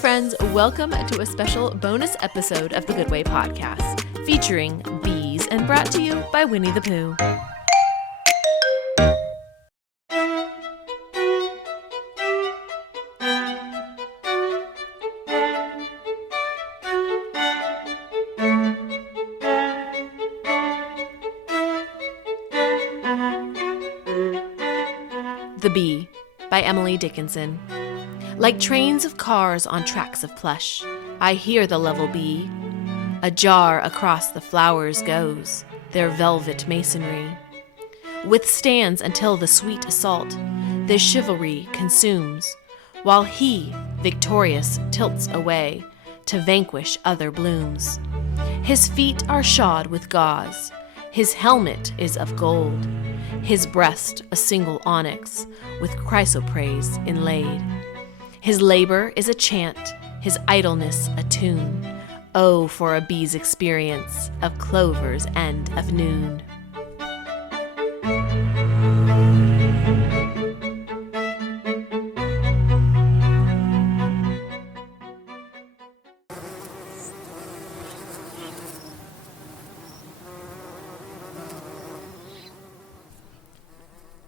friends. Welcome to a special bonus episode of the Good Way podcast, featuring bees and brought to you by Winnie the Pooh. The Bee by Emily Dickinson. Like trains of cars on tracks of plush, I hear the level bee. Ajar across the flowers goes, their velvet masonry. Withstands until the sweet assault, the chivalry consumes, while he, victorious, tilts away to vanquish other blooms. His feet are shod with gauze, his helmet is of gold, his breast a single onyx with chrysoprase inlaid. His labor is a chant, his idleness a tune. Oh, for a bee's experience of clover's end of noon.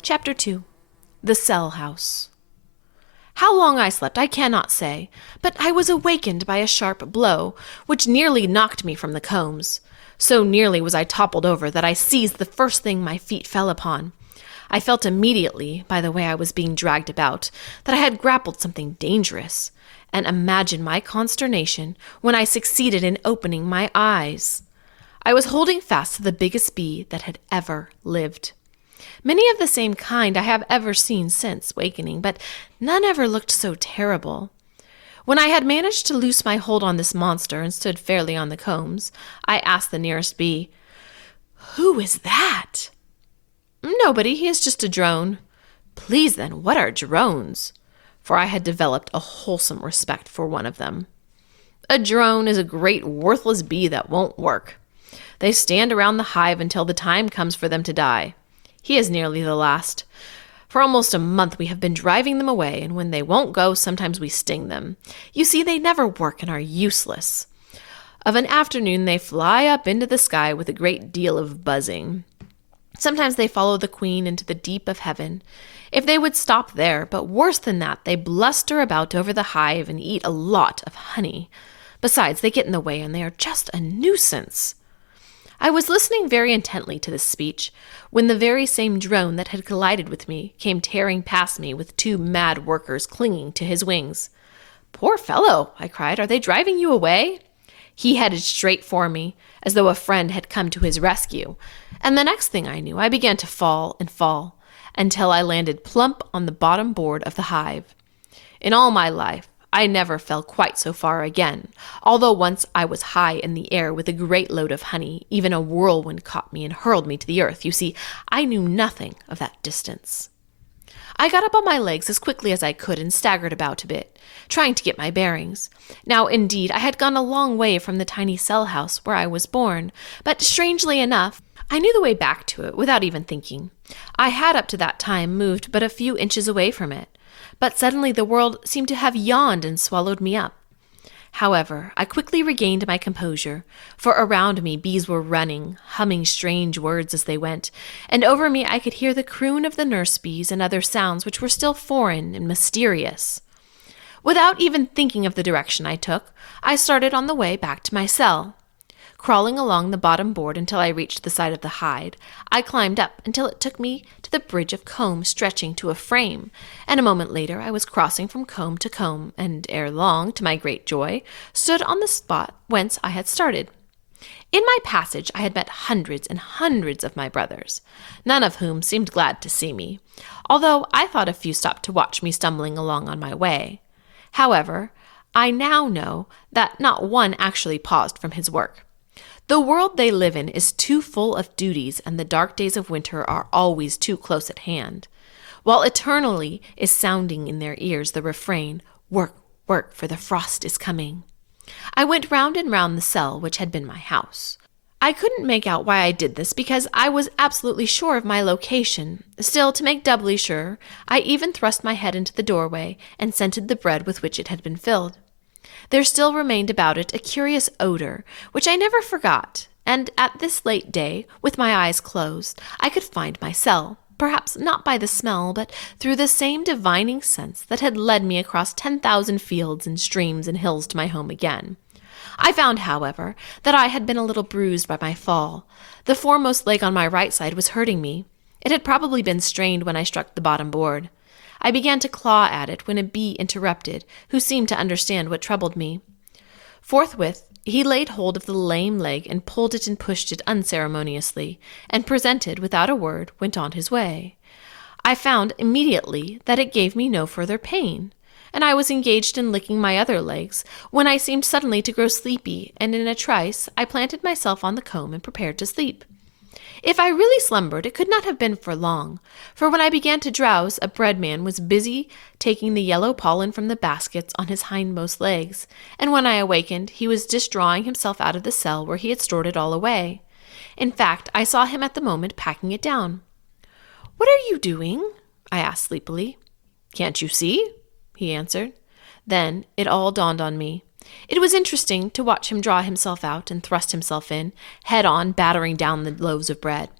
Chapter 2. The Cell House. How long I slept I cannot say, but I was awakened by a sharp blow, which nearly knocked me from the combs. So nearly was I toppled over that I seized the first thing my feet fell upon. I felt immediately, by the way I was being dragged about, that I had grappled something dangerous, and imagine my consternation when I succeeded in opening my eyes. I was holding fast to the biggest bee that had ever lived. Many of the same kind I have ever seen since wakening, but none ever looked so terrible. When I had managed to loose my hold on this monster and stood fairly on the combs, I asked the nearest bee, "Who is that?" "Nobody, he is just a drone." "Please then, what are drones?" For I had developed a wholesome respect for one of them. "A drone is a great worthless bee that won't work. They stand around the hive until the time comes for them to die. He is nearly the last. For almost a month we have been driving them away, and when they won't go, sometimes we sting them. You see, they never work and are useless. Of an afternoon they fly up into the sky with a great deal of buzzing. Sometimes they follow the queen into the deep of heaven, if they would stop there, but worse than that, they bluster about over the hive and eat a lot of honey. Besides, they get in the way and they are just a nuisance." I was listening very intently to this speech, when the very same drone that had collided with me came tearing past me with two mad workers clinging to his wings. "Poor fellow," I cried, "are they driving you away?" He headed straight for me, as though a friend had come to his rescue, and the next thing I knew, I began to fall and fall, until I landed plump on the bottom board of the hive. In all my life, I never fell quite so far again, although once I was high in the air with a great load of honey. Even a whirlwind caught me and hurled me to the earth. You see, I knew nothing of that distance. I got up on my legs as quickly as I could and staggered about a bit, trying to get my bearings. Now, indeed, I had gone a long way from the tiny cell house where I was born, but strangely enough, I knew the way back to it without even thinking. I had up to that time moved but a few inches away from it. But suddenly the world seemed to have yawned and swallowed me up. However, I quickly regained my composure, for around me bees were running, humming strange words as they went, and over me I could hear the croon of the nurse bees and other sounds which were still foreign and mysterious. Without even thinking of the direction I took, I started on the way back to my cell. Crawling along the bottom board until I reached the side of the hive, I climbed up until it took me to the bridge of comb stretching to a frame, and a moment later I was crossing from comb to comb, and ere long, to my great joy, stood on the spot whence I had started. In my passage I had met hundreds and hundreds of my brothers, none of whom seemed glad to see me, although I thought a few stopped to watch me stumbling along on my way. However, I now know that not one actually paused from his work. The world they live in is too full of duties, and the dark days of winter are always too close at hand, while eternally is sounding in their ears the refrain, "Work, work, for the frost is coming." I went round and round the cell which had been my house. I couldn't make out why I did this, because I was absolutely sure of my location. Still, to make doubly sure, I even thrust my head into the doorway and scented the bread with which it had been filled. There still remained about it a curious odor, which I never forgot, and at this late day, with my eyes closed, I could find my cell, perhaps not by the smell, but through the same divining sense that had led me across 10,000 fields and streams and hills to my home again. I found, however, that I had been a little bruised by my fall. The foremost leg on my right side was hurting me. It had probably been strained when I struck the bottom board. I began to claw at it when a bee interrupted, who seemed to understand what troubled me. Forthwith, he laid hold of the lame leg and pulled it and pushed it unceremoniously, and presented, without a word, went on his way. I found immediately that it gave me no further pain, and I was engaged in licking my other legs, when I seemed suddenly to grow sleepy, and in a trice I planted myself on the comb and prepared to sleep. If I really slumbered, it could not have been for long, for when I began to drowse, a breadman was busy taking the yellow pollen from the baskets on his hindmost legs, and when I awakened, he was just drawing himself out of the cell where he had stored it all away. In fact, I saw him at the moment packing it down. "What are you doing?" I asked sleepily. "Can't you see?" he answered. Then it all dawned on me. It was interesting to watch him draw himself out and thrust himself in, head on, battering down the loaves of bread.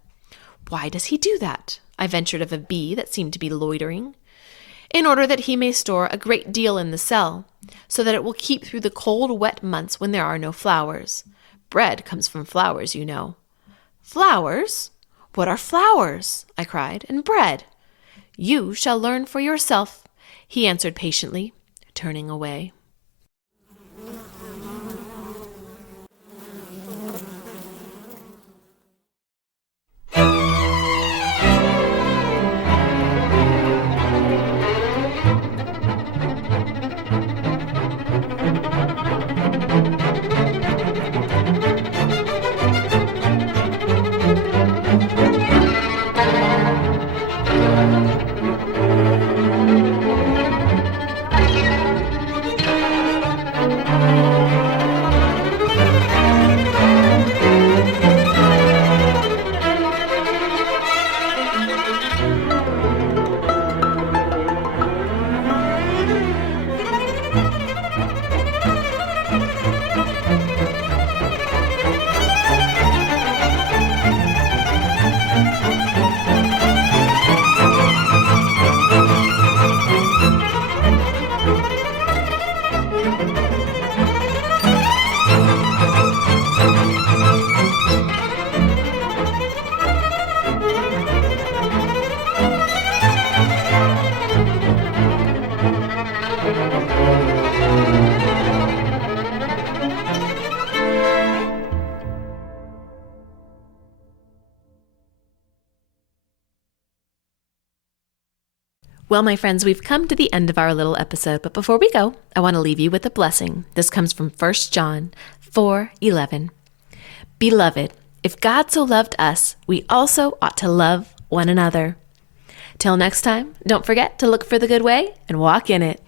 "Why does he do that?" I ventured of a bee that seemed to be loitering. "In order that he may store a great deal in the cell, so that it will keep through the cold, wet months when there are no flowers. Bread comes from flowers, you know." "Flowers? What are flowers?" I cried. "And bread?" "You shall learn for yourself," he answered patiently, turning away. Well, my friends, we've come to the end of our little episode, but before we go, I want to leave you with a blessing. This comes from 1 John 4:11. "Beloved, if God so loved us, we also ought to love one another." Till next time, don't forget to look for the good way and walk in it.